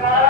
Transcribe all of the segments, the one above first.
Yeah.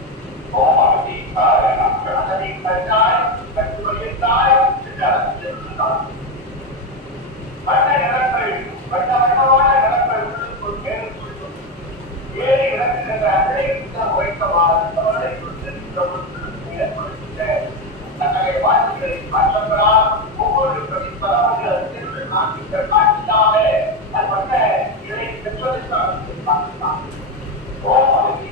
having a time, but for your time, to just listen to மற்ற இழப்பை மற்ற மர்மமான இழப்பை மேலும் சொல்லும் ஏழு இழக்கின்ற அதே குற்றம் வைக்கமாக தவறை குறித்து பிரபுத்திற்கு ஏற்படுத்த தங்களை வாழ்க்கைகளை மாற்றப்படால் ஒவ்வொரு படி பரவல்கள் நாட்டிற்கு காட்டினாலே தன் மற்ற இதை பெற்றோருக்கு பார்க்கலாம் ஓம் அமைதி